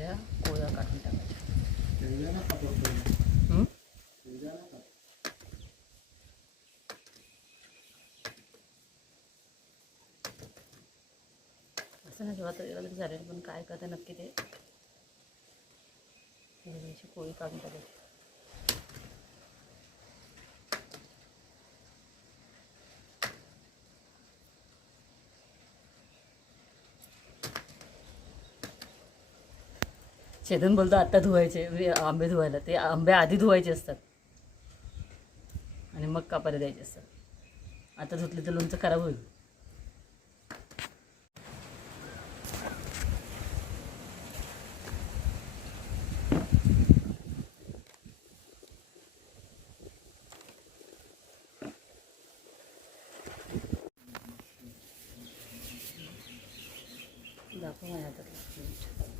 त्या कोळ्या काढून टाकायच्या असं नाही जेव्हा तरी झालेलं पण काय करते नक्की ते? पोळी काढून टाकायची. चेतन बोलतो आत्ता धुवायचे. म्हणजे आंबे धुवायला. ते आंबे आधी धुवायचे असतात. आणि मग कापायला द्यायचे असतात. आता धुतले तर लोणचं खराब होईल. दाखव माझ्या हातात.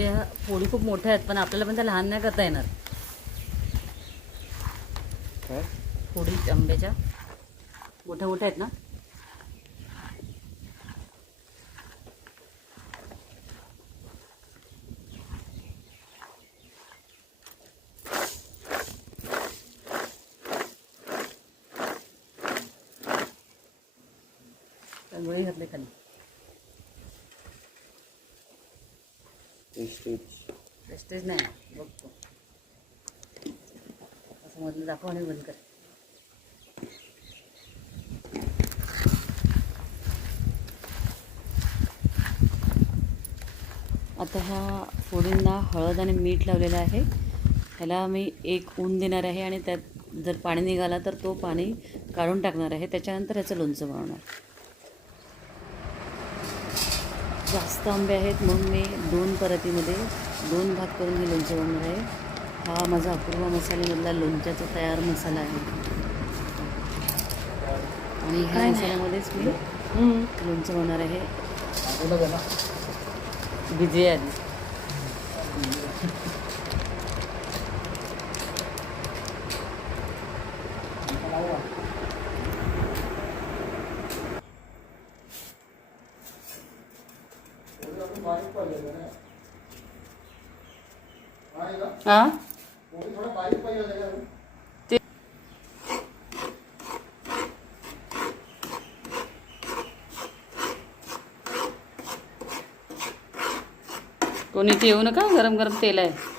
ह्या पोळी खूप मोठ्या आहेत पण आपल्याला पण त्या लहान नाही करता येणार. पोळी आंब्याच्या. मोठ्या मोठ्या आहेत ना? त्यामुळे घातले खाली. वेस्टेज वेस्टेज नाही बघतो असं मधलं दाखव आणि बंद कर आता ह्या फोडींना हळद आणि मीठ लावलेलं आहे. ह्याला मी एक ऊन देणार आहे आणि त्यात जर पाणी निघाला तर तो पाणी काढून टाकणार आहे. त्याच्यानंतर ह्याचं लोणचं बनवणार. जास्त आंबे आहेत म्हणून मी दोन परतीमध्ये दोन भाग करून हे लोणचं बनवणार आहे. हा माझा अपूर्वा मसाल्यामधला लोणच्याचा तयार मसाला आहे. आणि ह्या मसाल्यामध्येच मी लोणचं बनवणार आहे. भिजे आधी हाँ? कोणी नका गरम गरम तेल आहे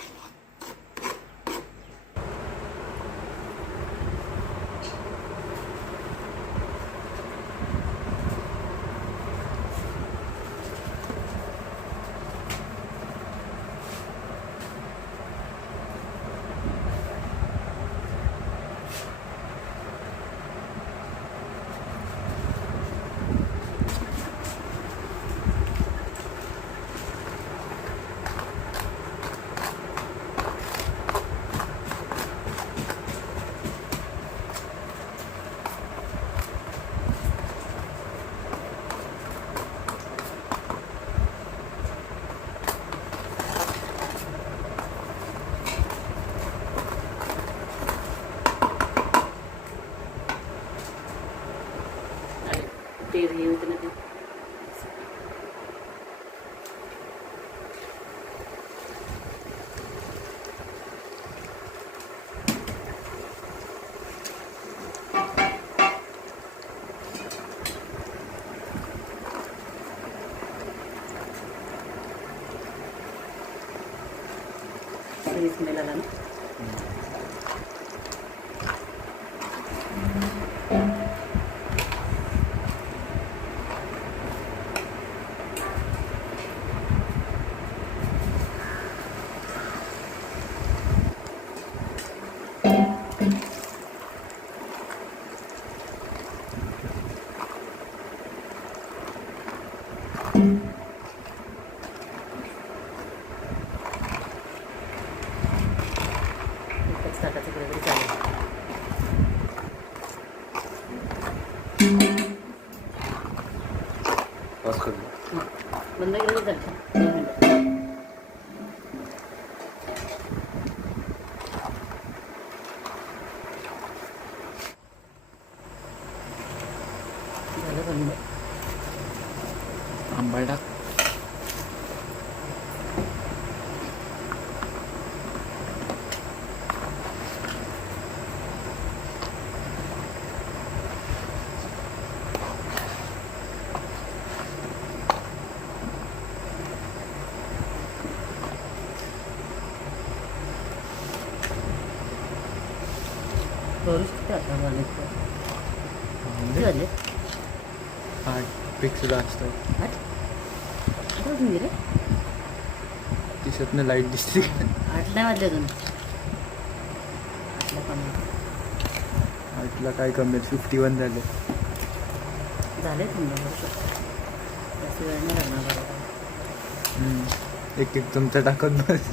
ते हे होतं ना ते मस्त आता तिकडे तरी चालेल बंद केलं चालतं करू शकतो आता झाले किती झाले. आठपेक्षा जास्त. आठ. आठ वाजून गेले? दिसत लाइट दिसते. आठ नाही वाजले अजून. आठला काय कमी फिफ्टी वन झाले. झाले जास्त वेळ नाही लागणार बरोबर. एक एक चमचा टाकत बस.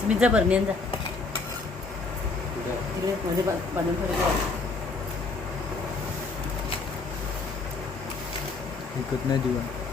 स्मित जा बरं जा. ikutnya juga Pak.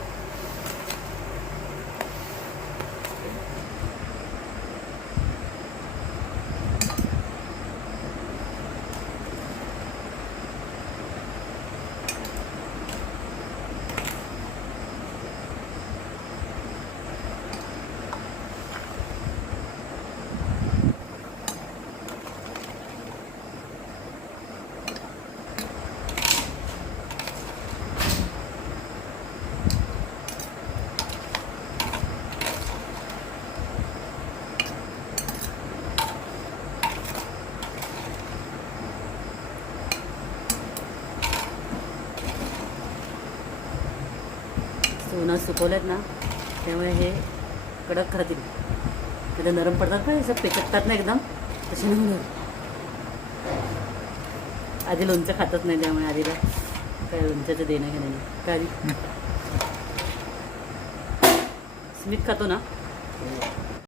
उन्हात सुकवल्यात ना त्यामुळे हे कडक राहतील तिथे नरम पडतात ना असं पेचकतात ना एकदम? तसे नाही आधी लोणचं खातच नाही त्यामुळे आधीला. काय लोणच्याचं देणं घेणं नाही. काय आधी? स्मित खातो ना?